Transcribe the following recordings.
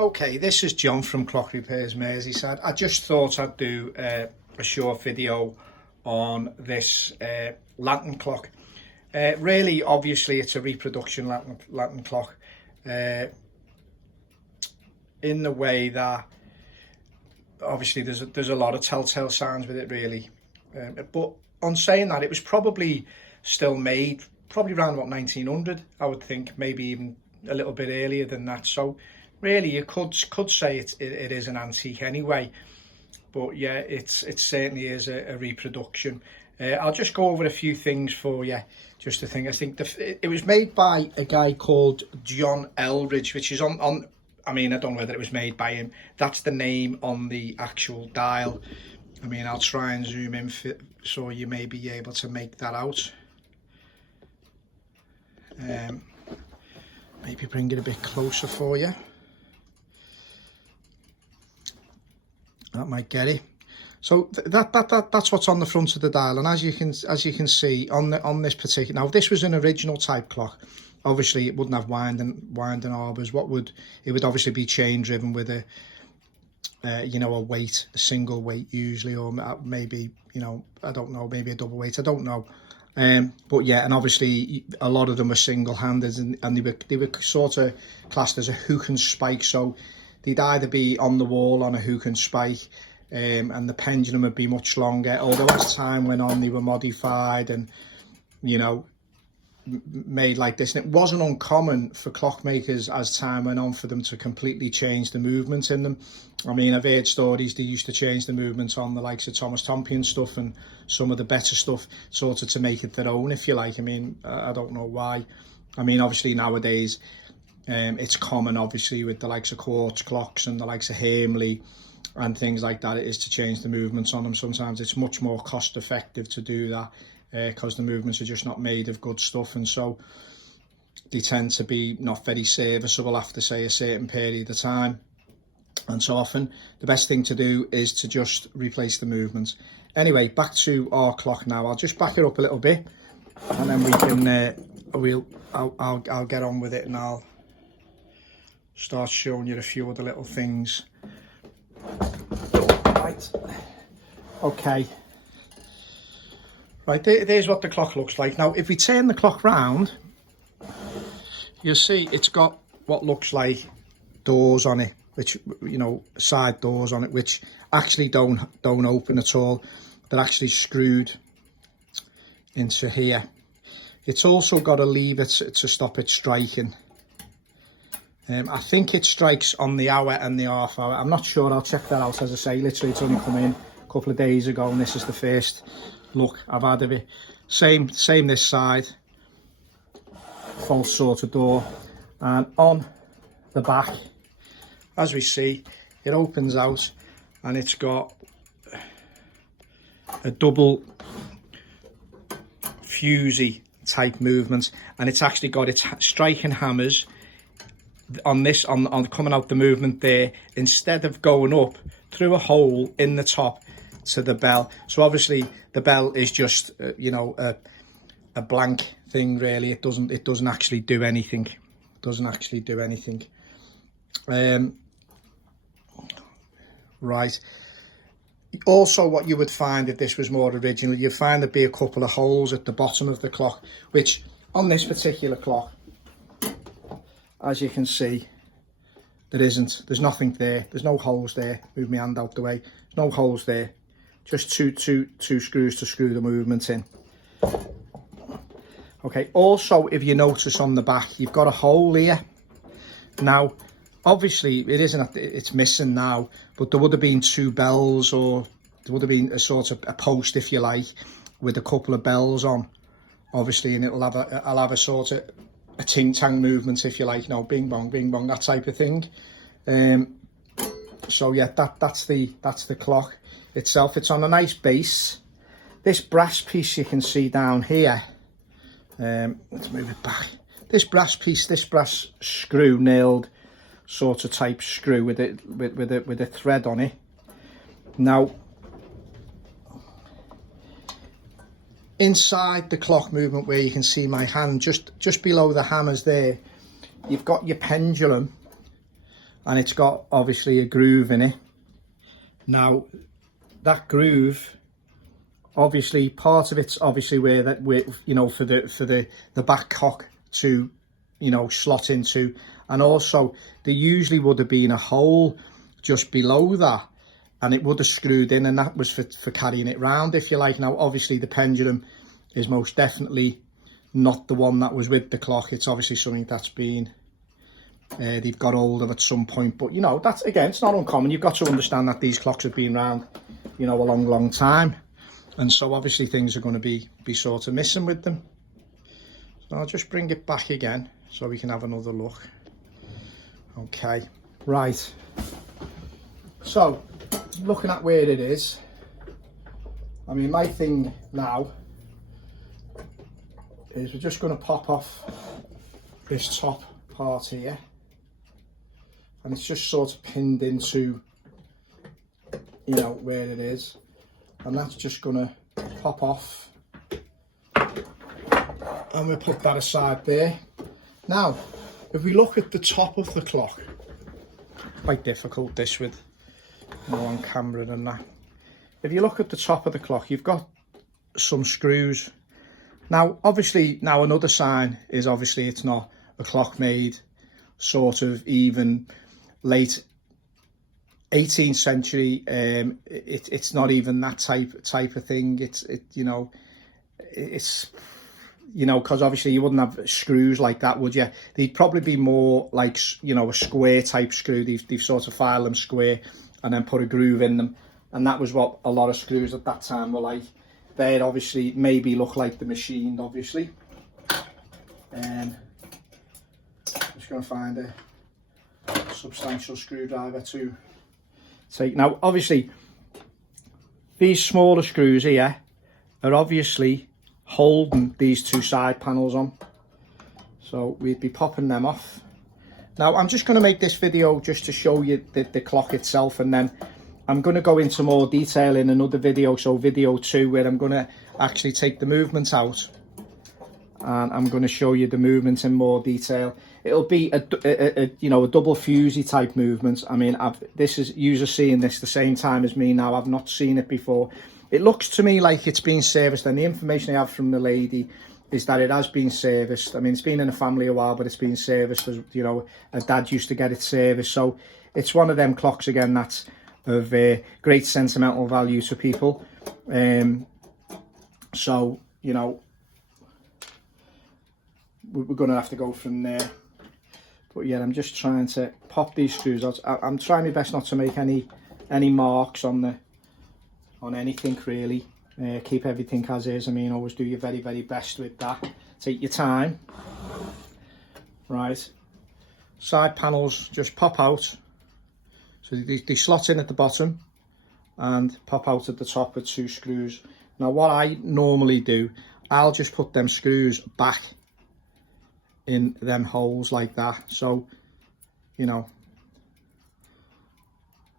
Okay, this is John from Clock Repairs Merseyside. I just thought I'd do a short video on this lantern clock. Really, obviously, it's a reproduction lantern clock in the way that obviously there's a lot of telltale signs with it, really. But on saying that, it was probably still made probably around about 1900, I would think, maybe even a little bit earlier than that. So really, you could say it is an antique anyway, but yeah, it certainly is a reproduction. I'll just go over a few things for you, just to think. I think it was made by a guy called John Eldridge, which is on. I mean, I don't know whether it was made by him. That's the name on the actual dial. I mean, I'll try and zoom in so you may be able to make that out. Maybe bring it a bit closer for you. That might get it. So that's what's on the front of the dial, and as you can see on this particular, now this was an original type clock. Obviously, it wouldn't have winding arbors. It would obviously be chain driven with a weight, a single weight usually, or maybe I don't know, maybe a double weight. I don't know. But yeah, and obviously a lot of them were single-handed, and they were sort of classed as a hook and spike. So they'd either be on the wall on a hook and spike, and the pendulum would be much longer. Although as time went on, they were modified and made like this. And it wasn't uncommon for clockmakers as time went on for them to completely change the movement in them. I mean, I've heard stories they used to change the movement on the likes of Thomas Tompion stuff and some of the better stuff, sort of to make it their own, if you like. I mean, I don't know why. I mean, obviously nowadays it's common, obviously, with the likes of quartz clocks and the likes of Hamley and things like that, it is to change the movements on them. Sometimes it's much more cost effective to do that, because the movements are just not made of good stuff, and so they tend to be not very serviceable after, say, a certain period of time. And so often the best thing to do is to just replace the movements. Anyway, back to our clock now. I'll just back it up a little bit, and then we can I'll get on with it, and I'll start showing you a few other little things. Right, okay. Right, there's what the clock looks like. Now, if we turn the clock round, you'll see it's got what looks like doors on it, which, side doors on it, which actually don't open at all. They're actually screwed into here. It's also got a lever to stop it striking. I think it strikes on the hour and the half hour. I'm not sure, I'll check that out. As I say, literally it's only come in a couple of days ago, and this is the first look I've had of it. Same this side, false sort of door, and on the back, as we see, it opens out, and it's got a double Fusee type movement, and it's actually got its striking hammers on this on coming out the movement there, instead of going up through a hole in the top to the bell. So obviously the bell is just a blank thing, really. It doesn't actually do anything. Right, also what you would find if this was more original, you'd find there'd be a couple of holes at the bottom of the clock, which on this particular clock, as you can see, there isn't. There's nothing there. There's no holes there. Move my hand out the way. There's no holes there. Just two screws to screw the movement in. Okay, also, if you notice on the back, you've got a hole here. Now, obviously, it's missing now, but there would have been two bells, or there would have been a sort of a post, if you like, with a couple of bells on, obviously, and I'll have a sort of a ting-tang movement, if you like, bing bong, that type of thing. So yeah, that's the clock itself. It's on a nice base. This brass piece you can see down here, let's move it back. This brass piece, this brass screw, nailed sort of type screw with a thread on it. Now, inside the clock movement, where you can see my hand just below the hammers there, you've got your pendulum, and it's got obviously a groove in it. Now that groove, obviously part of it's obviously where that, you know, for the back cock to, you know, slot into, and also there usually would have been a hole just below that, and it would have screwed in, and that was for carrying it round, if you like. Now obviously the pendulum is most definitely not the one that was with the clock. It's obviously something that's been they've got hold of at some point, but you know, that's, again, it's not uncommon. You've got to understand that these clocks have been around, you know, a long time, and so obviously things are going to be sort of missing with them. So I'll just bring it back again so we can have another look. Okay, right, so looking at where it is, I mean, my thing now is we're just going to pop off this top part here, and it's just sort of pinned into, you know, where it is, and that's just going to pop off, and we'll put that aside there. Now if we look at the top of the clock, quite difficult this with, you know, on camera and that. If you look at the top of the clock, you've got some screws. Now obviously, now another sign is obviously it's not a clock made sort of even late 18th century. It's not even that type of thing. It's you know, because obviously you wouldn't have screws like that, would you? They'd probably be more like, you know, a square type screw. They've sort of filed them square and then put a groove in them, and that was what a lot of screws at that time were like. They'd obviously maybe look like the machined, obviously. Just going to find a substantial screwdriver to take. Now obviously these smaller screws here are obviously holding these two side panels on, so we'd be popping them off. Now I'm just going to make this video just to show you the clock itself, and then I'm going to go into more detail in another video, so video 2, where I'm going to actually take the movement out and I'm going to show you the movement in more detail. It'll be a you know, a double Fusee type movement. I mean, this is, you're seeing this the same time as me now. I've not seen it before. It looks to me like it's been serviced, and the information I have from the lady is that it has been serviced. I mean, it's been in the family a while, but it's been serviced, as you know, a dad used to get it serviced. So it's one of them clocks again that's of great sentimental value to people. So, you know, we're going to have to go from there. But yeah, I'm just trying to pop these screws out. I'm trying my best not to make any marks on anything really. Keep everything as is. I mean, always do your very best with that. Take your time. Right, side panels just pop out. So they slot in at the bottom and pop out at the top with 2 screws. Now what I normally do, I'll just put them screws back in them holes like that. So, you know,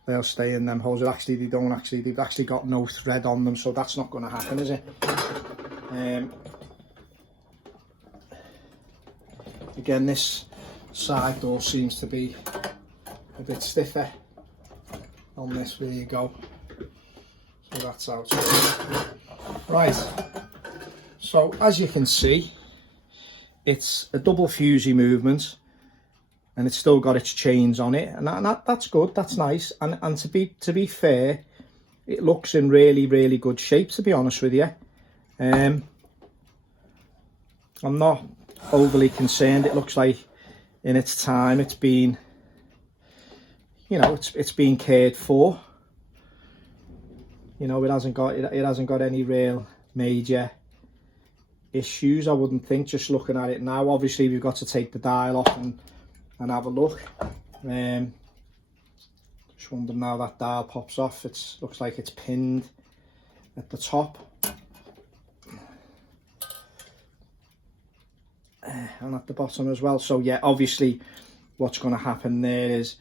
they'll stay in them holes. Actually, they've actually got no thread on them, so that's not going to happen, is it? Again, this side door seems to be a bit stiffer on this. There you go. So that's out. Right, so as you can see, it's a double Fusee movement, and it's still got its chains on it, and that's good, that's nice. And to be fair, it looks in really good shape, to be honest with you. I'm not overly concerned. It looks like in its time it's been, you know, it's been cared for. You know, it hasn't got any real major issues, I wouldn't think, just looking at it now. Obviously we've got to take the dial off and have a look. Just wondering now that dial pops off. It looks like it's pinned at the top and at the bottom as well. So yeah, obviously what's going to happen there is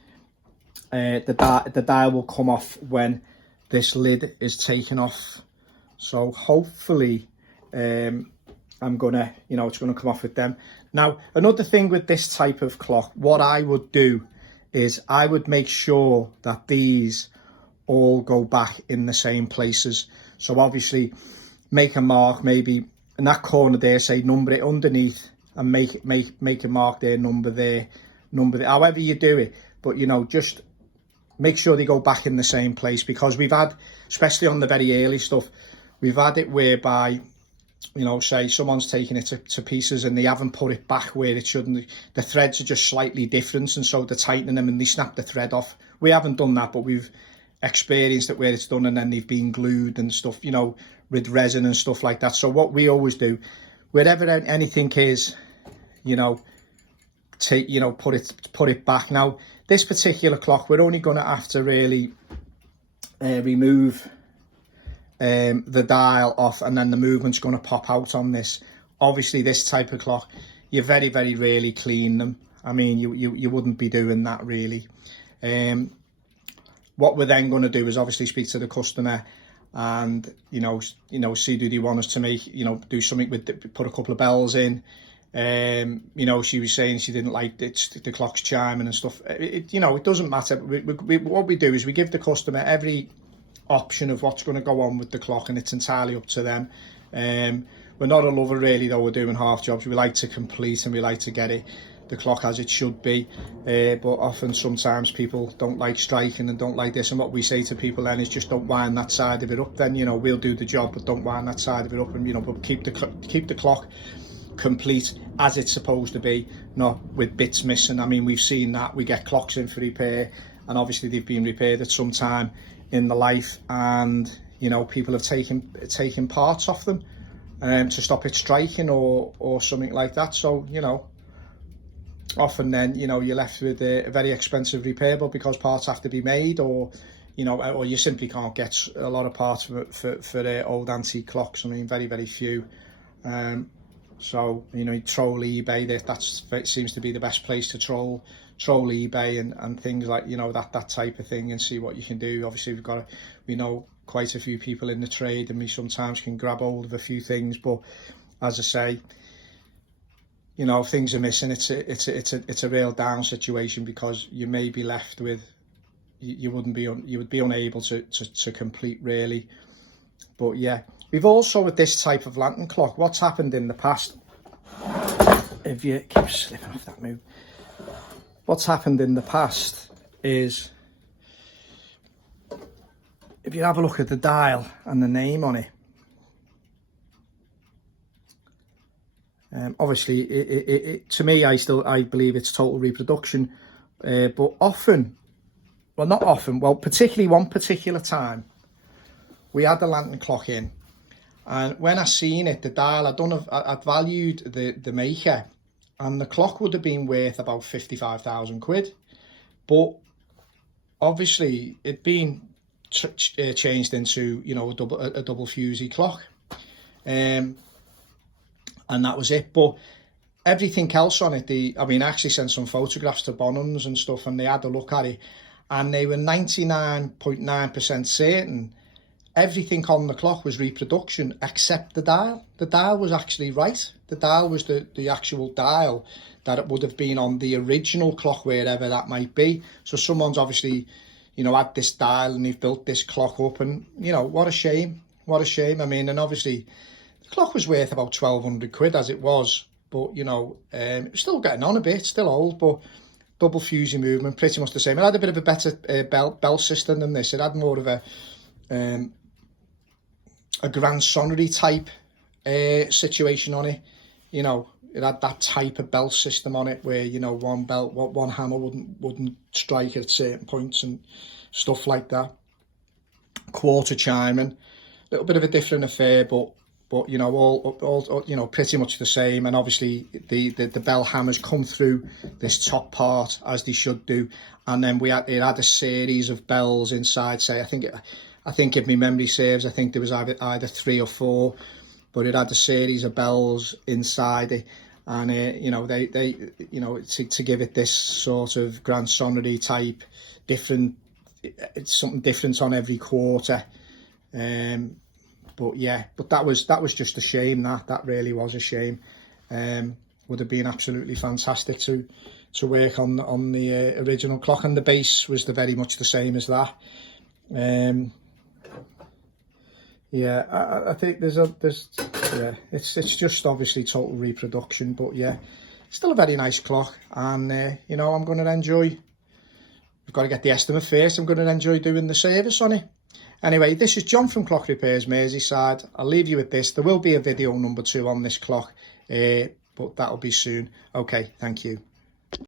the dial will come off when this lid is taken off. So hopefully I'm gonna, you know, it's gonna come off with them. Now another thing with this type of clock, what I would do is I would make sure that these all go back in the same places. So obviously make a mark maybe in that corner there, say number it underneath, and make a mark there, number there, however you do it. But you know, just make sure they go back in the same place, because we've had, especially on the very early stuff, we've had it whereby, you know, say someone's taking it to pieces and they haven't put it back where it shouldn't. The threads are just slightly different, and so they're tightening them and they snap the thread off. We haven't done that, but we've experienced it where it's done and then they've been glued and stuff, you know, with resin and stuff like that. So what we always do, wherever anything is, you know, take, you know, put it back. Now this particular clock, we're only going to have to really remove the dial off, and then the movement's going to pop out on this. Obviously this type of clock, you very rarely clean them. I mean, you wouldn't be doing that really. What we're then going to do is obviously speak to the customer and you know see, do they want us to make, you know, do something with put a couple of bells in. You know, she was saying she didn't like the clock's chiming and stuff. You know, it doesn't matter. What we do is we give the customer every option of what's going to go on with the clock, and it's entirely up to them. We're not a lover really, though. We're doing half jobs. We like to complete and we like to get the clock as it should be, but often sometimes people don't like striking and don't like this, and what we say to people then is just don't wind that side of it up. Then, you know, we'll do the job, but don't wind that side of it up, and you know, but keep the clock complete as it's supposed to be, not with bits missing. I mean, we've seen that. We get clocks in for repair, and obviously they've been repaired at some time in the life, and you know, people have taken parts off them to stop it striking or something like that. So you know, often then, you know, you're left with a very expensive repair, but because parts have to be made, or you know, or you simply can't get a lot of parts for old antique clocks. I mean, very few. So you know, troll eBay. That seems to be the best place to troll eBay and things like, you know, that type of thing, and see what you can do. Obviously we know quite a few people in the trade, and we sometimes can grab hold of a few things, but as I say, you know, if things are missing, it's a real down situation, because you may be left with, you would be unable to complete really. But yeah, we've also, with this type of lantern clock, what's happened in the past, if you keep slipping off that move, what's happened in the past is, if you have a look at the dial and the name on it, obviously to me, I believe it's total reproduction, but often, well not often, well particularly one particular time, we had the lantern clock in, and when I seen it, the dial, I'd valued the maker, and the clock would have been worth about 55,000 quid, but obviously it'd been changed into, you know, a double Fusee clock, and that was it. But everything else on it, I mean, I actually sent some photographs to Bonhams and stuff, and they had a look at it, and they were 99.9% certain everything on the clock was reproduction except the dial. The dial was actually right. The dial was the actual dial that it would have been on the original clock, wherever that might be. So someone's obviously, you know, had this dial and they've built this clock up, and you know, what a shame. What a shame. I mean, and obviously the clock was worth about 1,200 quid as it was, but you know, it was still getting on a bit, still old, but double Fusee movement, pretty much the same. It had a bit of a better bell system than this. It had more of a grand sonnery type situation on it. You know, it had that type of bell system on it where, you know, one hammer wouldn't strike at certain points and stuff like that. Quarter chiming, a little bit of a different affair, but you know, all you know, pretty much the same. And obviously the bell hammers come through this top part as they should do, and then it had a series of bells inside. Say, I think if my memory serves, I think there was either 3 or 4, but it had a series of bells inside it, and you know, they you know, to give it this sort of grand sonnery type, different, it's something different on every quarter. But yeah, but that was just a shame. That really was a shame. Would have been absolutely fantastic to work on the original clock, and the base was very much the same as that. Yeah, I think there's yeah, it's just obviously total reproduction, but yeah, still a very nice clock, and you know, I'm going to enjoy. We've got to get the estimate first. I'm going to enjoy doing the service on it. Anyway, this is John from Clock Repairs Merseyside. I'll leave you with this. There will be a video number 2 on this clock, but that'll be soon. Okay, thank you.